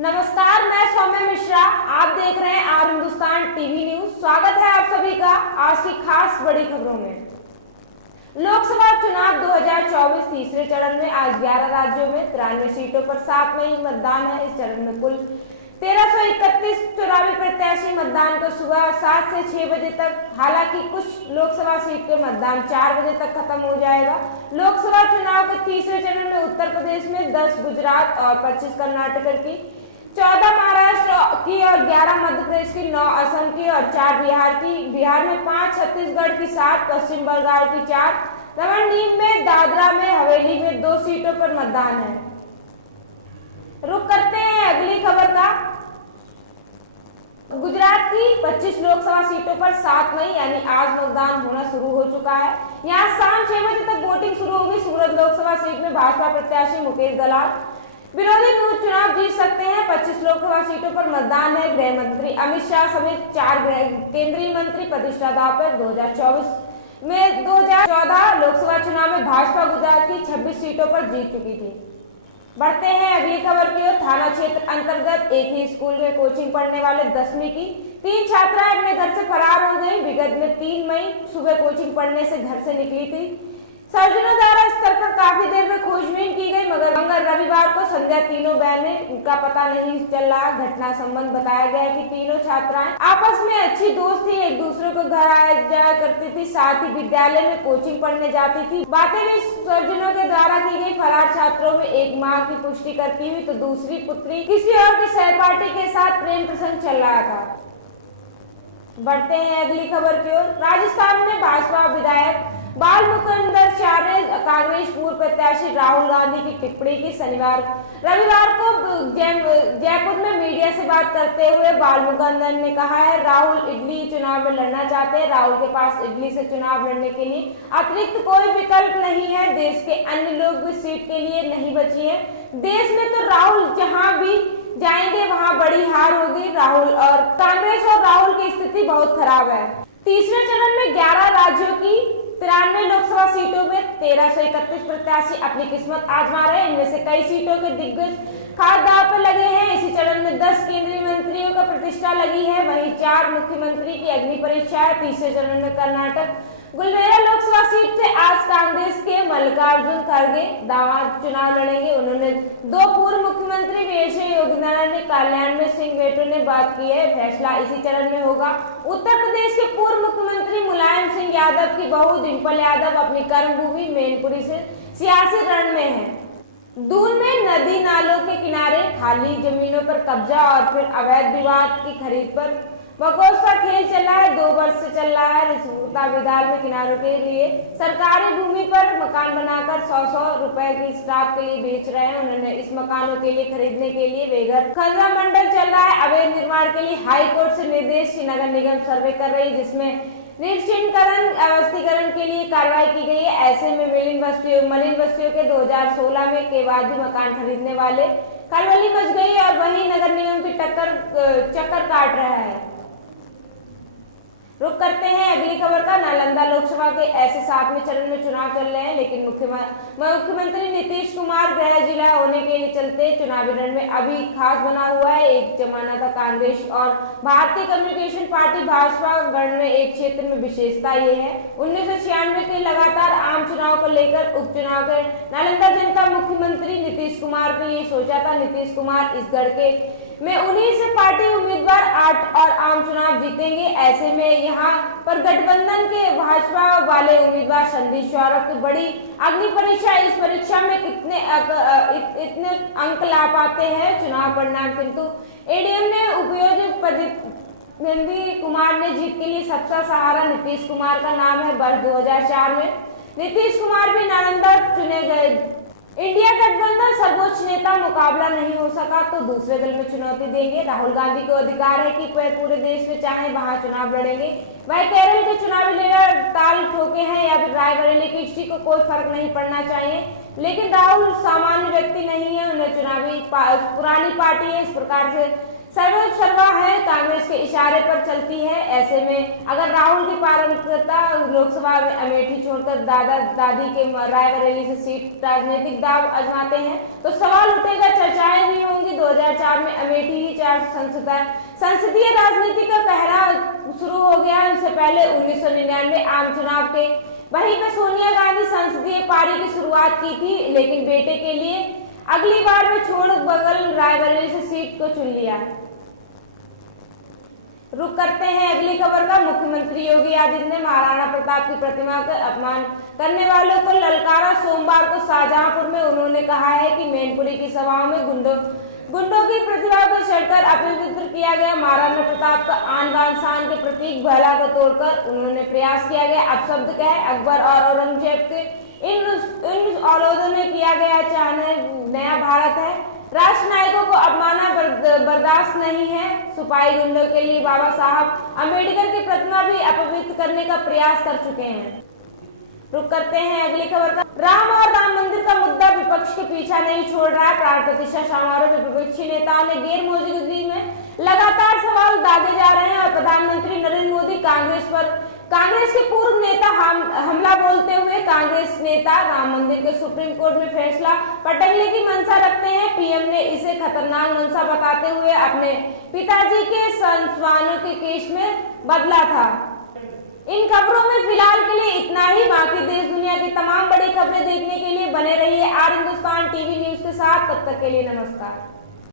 नमस्कार, मैं सौम्या मिश्रा। आप देख रहे हैं आर हिंदुस्तान टीवी न्यूज। स्वागत है आप सभी का आज की खास बड़ी खबरों में। लोकसभा चुनाव 2024 तीसरे चरण में आज 11 राज्यों में 93 सीटों पर 7 मई मतदान है। इस चरण में कुल 1331 चुनावी प्रत्याशी मतदान को सुबह 7 से 6 बजे तक, हालांकि कुछ लोकसभा सीट के मतदान 4 बजे तक खत्म हो जाएगा। लोकसभा चुनाव के तीसरे चरण में उत्तर प्रदेश में 10, गुजरात और 25 कर्नाटक की, 14 महाराष्ट्र की और 11 मध्य प्रदेश की, 9 असम की और 4 बिहार की, बिहार में 5 छत्तीसगढ़ की, 7 पश्चिम बंगाल की, 4 नवनिर्वाचित में, दादरा में हवेली में 2 सीटों पर मतदान है। रुक करते हैं अगली खबर का। गुजरात की 25 लोकसभा सीटों पर 7 मई यानी आज मतदान होना शुरू हो चुका है। यहाँ शाम 6 बजे तक वोटिंग शुरू होगी। सूरत लोकसभा सीट में भाजपा प्रत्याशी मुकेश दलाल विरोधी चुनाव जीत सकते हैं। 25 लोकसभा सीटों पर मतदान है। गृह मंत्री अमित शाह समेत 4 केंद्रीय मंत्री प्रतिष्ठा दांव पर। 2014 लोकसभा चुनाव में भाजपा गुजरात की 26 सीटों पर जीत चुकी थी। बढ़ते हैं अगली खबर की ओर। थाना क्षेत्र अंतर्गत एक ही स्कूल में कोचिंग पढ़ने वाले 10वीं की 3 छात्राएं अपने घर से फरार हो गई। विगत में 3 मई सुबह कोचिंग पढ़ने से घर से निकली थी। सर्जनों द्वारा स्तर पर काफी देर में खोजबीन की गई, मगर रविवार को संध्या तीनों बहनें का पता नहीं चल रहा। घटना संबंध बताया गया कि तीनों छात्राएं आपस में अच्छी दोस्त थी, एक दूसरे को घर आया जाया करती थी, साथ ही विद्यालय में कोचिंग पढ़ने जाती थी। बातें भी सर्जनों के द्वारा की गई। फरार छात्रों में एक माँ की पुष्टि करती हुई तो दूसरी पुत्री किसी और के सहपाठी के साथ प्रेम प्रसंग चल रहा था। बढ़ते हैं अगली खबर की ओर। राजस्थान में भाजपा विधायक बाल मुकुंदाचार्य कांग्रेस पूर्व प्रत्याशी राहुल गांधी की टिप्पणी की। रविवार को जयपुर में मीडिया से बात करते हुए बाल मुकुंदन ने कहा है, राहुल इडली चुनाव में लड़ना चाहते हैं। राहुल के पास इडली से चुनाव लड़ने के लिए अतिरिक्त कोई विकल्प नहीं है। देश के अन्य लोग भी सीट के लिए नहीं बची है। देश में तो राहुल जहां भी जाएंगे वहां बड़ी हार होगी। कांग्रेस और राहुल की स्थिति बहुत खराब है। तीसरे चरण में 11 राज्यों की 93 लोकसभा सीटों में 1331 प्रत्याशी अपनी किस्मत आजमा रहे हैं। इनमें से कई सीटों के दिग्गज खास दांव पर लगे हैं। इसी चरण में 10 केंद्रीय मंत्रियों का प्रतिष्ठा लगी है। वहीं 4 मुख्यमंत्री की अग्नि परीक्षा है। तीसरे चरण में कर्नाटक गुलबर्गा लोकसभा सीट से आज कांग्रेस के मल्लिकार्जुन खड़गे चुनाव लड़ेंगे। उन्होंने 2 पूर्व मुख्यमंत्री वीरशैव योगीनारायण ने कल्याण में सिंह बेटो ने बात की है। फैसला इसी चरण में होगा। उत्तर प्रदेश के पूर्व मुख्यमंत्री मुलायम सिंह यादव की बहू डिंपल यादव अपनी कर्मभूमि मैनपुरी से सियासी रण में है। दून में नदी नालों के किनारे खाली जमीनों पर कब्जा और फिर अवैध विवाद की खरीद पर बकौस का खेल चल रहा है। 2 वर्ष से चल रहा है। रिश्वत विधान में किनारों के लिए सरकारी भूमि पर मकान बनाकर 100 रुपए की स्टाफ के लिए बेच रहे हैं। उन्होंने इस मकानों के लिए खरीदने के लिए बेघर खनरा मंडल चल रहा है। अवैध निर्माण के लिए हाई कोर्ट से निर्देश नगर निगम सर्वे कर रही, जिसमें निश्चितकरण अवस्थीकरण के लिए कार्रवाई की गई है। ऐसे में मलिन बस्तियों के 2016 में के बाद भी मकान खरीदने वाले खलबली मच गई और वही नगर निगम की चक्कर काट रहा है। रुक करते हैं अगली खबर का। नालंदा लोकसभा के ऐसे 7वें चरण में चुनाव चल रहे हैं, लेकिन मुख्यमंत्री नीतीश कुमार गृह जिला होने के चलते चुनावी रण में अभी खास बना हुआ है। एक जमाना था कांग्रेस और भारतीय कम्युनिकेशन पार्टी भाजपा गण में एक क्षेत्र में विशेषता ये है, 1996 के लगातार आम चुनाव को लेकर उपचुनाव के नालंदा जनता मुख्यमंत्री नीतीश कुमार को ये सोचा था। नीतीश कुमार इस गढ़ के में उन्हीं से पार्टी उम्मीदवार 8 और आम चुनाव जीतेंगे। ऐसे में यहाँ पर गठबंधन के भाजपा वाले उम्मीदवार संदीप सौरभ की बड़ी अग्नि परीक्षा। इस परीक्षा में इतने अंक ला पाते हैं चुनाव परिणाम, किंतु एडीएम ने उपयोगी कुमार ने जीत के लिए सबका सहारा नीतीश कुमार का नाम है। वर्ष 2004 में नीतीश कुमार भी नालंदा चुने गए। इंडिया गठबंधन सर्वोच्च नेता मुकाबला नहीं हो सका तो दूसरे दल में चुनौती देंगे। राहुल गांधी को अधिकार है कि वह पूरे देश में चाहे वहां चुनाव लड़ेंगे। वह केरल के चुनावी लीडर ताल ठोके हैं या फिर रायबरेली की, किसी को कोई फर्क नहीं पड़ना चाहिए। लेकिन राहुल सामान्य व्यक्ति नहीं है, उन्हें चुनावी पुरानी पार्टी है, इस प्रकार से सर्वसर्वा है, कांग्रेस के इशारे पर चलती है। ऐसे में अगर राहुल की पारंपरिकता लोकसभा में अमेठी छोड़कर दादा दादी के रायबरेली से सीट राजनीतिक दाव आजमाते हैं तो सवाल उठेगा, चर्चाएं भी होंगी। 2004 में अमेठी ही 4 संसदीय राजनीति का पहरा शुरू हो गया। इससे पहले 1999 आम चुनाव के वहीं पे सोनिया गांधी संसदीय पारी की शुरुआत की थी, लेकिन बेटे के लिए अगली बार में छोड़ बगल रायबरेली से सीट को चुन लिया। रुक करते हैं अगली खबर का। मुख्यमंत्री योगी आदित्यनाथ ने महाराणा प्रताप की प्रतिमा का अपमान करने वालों को ललकारा। सोमवार को शाहजहांपुर में उन्होंने कहा है कि मैनपुरी की सभाओं में गुंडों की प्रतिभा को चढ़कर अपवित्र किया गया। महाराणा प्रताप का आन बान शान के प्रतीक भला को तोड़कर उन्होंने प्रयास किया गया। अब शब्द कहे अकबर और औरंगजेब के इन औलादों ने किया गया चाहने नया भारत है। राष्ट्र नायकों को अपमाना बर्दाश्त नहीं है। सिपाही गुंडों के लिए बाबा साहब अम्बेडकर की प्रतिमा भी अपवित्र करने का प्रयास कर चुके हैं। रुक करते हैं अगली खबर का। राम और राम मंदिर का मुद्दा विपक्ष के पीछा नहीं छोड़ रहा है। प्राण प्रतिष्ठा समारोह में विपक्षी नेताओं ने गैर मौजूदगी में लगातार सवाल दागे जा रहे हैं और प्रधानमंत्री नरेंद्र मोदी कांग्रेस के पूर्व नेता हमला बोलते हुए कांग्रेस नेता राम मंदिर के सुप्रीम कोर्ट में फैसला पटकने की मंशा रखते हैं। पीएम ने इसे खतरनाक मंशा बताते हुए अपने पिताजी के संस्वानों के केस में बदला था। इन खबरों में फिलहाल के लिए इतना ही। बाकी देश दुनिया की तमाम बड़ी खबरें देखने के लिए बने रहिए आर हिंदुस्तान टीवी न्यूज के साथ। तब तक के लिए नमस्कार।